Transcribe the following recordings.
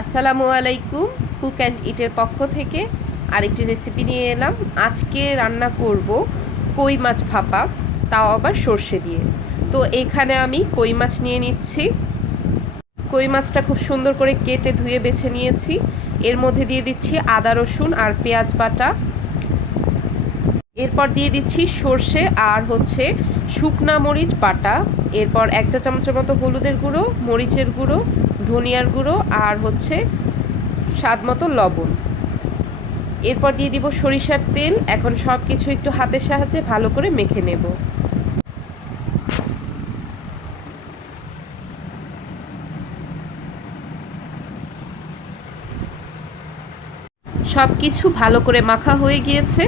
আসসালামু আলাইকুম cook and ইটের পক্ষ থেকে আরেকটি রেসিপি নিয়ে এলাম। আজকে রান্না করব কই মাছ ভাপা, তাও আবার সর্ষে দিয়ে। তো এখানে আমি কই মাছ নিয়ে নিচ্ছি। কই মাছটা খুব সুন্দর করে কেটে ধুয়ে বেছে নিয়েছি। এর মধ্যে দিয়ে দিচ্ছি আদা, রসুন আর পেঁয়াজ বাটা। এরপর দিয়ে দিচ্ছি সর্ষে আর হচ্ছে শুকনা মরিচ বাটা। এরপর এক চা চামচের মতো হলুদের গুঁড়ো, মরিচের গুঁড়ো ধনিয়ার গুঁড়ো আর হচ্ছে স্বাদ মতো লবণ। এরপর দিয়ে দিব সরিষার তেল। এখন সব কিছু একটু হাতের সাহায্যে ভালো করে মেখে নেব। সব কিছু ভালো করে মাখা হয়ে গিয়েছে।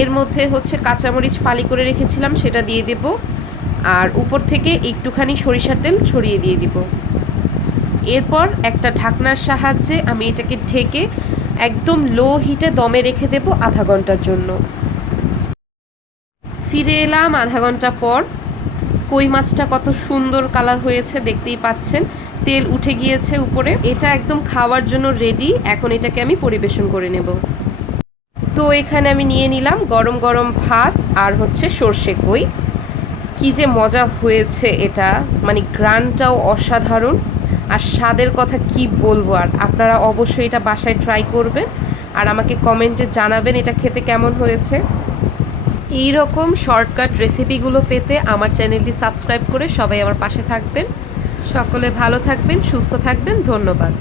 এর মধ্যে হচ্ছে কাঁচামরিচ ফালি করে রেখেছিলাম, সেটা দিয়ে দেব। আর উপর থেকে একটুখানি সরিষার তেল ছড়িয়ে দিয়ে দিব। এরপর একটা ঢাকনার সাহায্যে আমি এটাকে ঢেকে একদম লো হিটে দমে রেখে দেব আধা ঘণ্টার জন্য। ফিরে এলাম আধা ঘণ্টা পর। কই মাছটা কত সুন্দর কালার হয়েছে দেখতেই পাচ্ছেন। তেল উঠে গিয়েছে উপরে। এটা একদম খাওয়ার জন্য রেডি এখন এটাকে আমি পরিবেশন করে নেব। তো এখানে আমি নিয়ে নিলাম গরম গরম ভাত আর হচ্ছে সর্ষে কই। কি যে মজা হয়েছে এটা মানে গ্রানটাও অসাধারণ। আর স্বাদের কথা কি বলব, আর আপনারা অবশ্যই এটা বাসায় ট্রাই করবেন। আর আমাকে কমেন্টে জানাবেন এটা খেতে কেমন হয়েছে। এই রকম শর্টকাট রেসিপিগুলো পেতে আমার চ্যানেলটি সাবস্ক্রাইব করে সবাই আমার পাশে থাকবেন। সকলে ভালো থাকবেন, সুস্থ থাকবেন, ধন্যবাদ।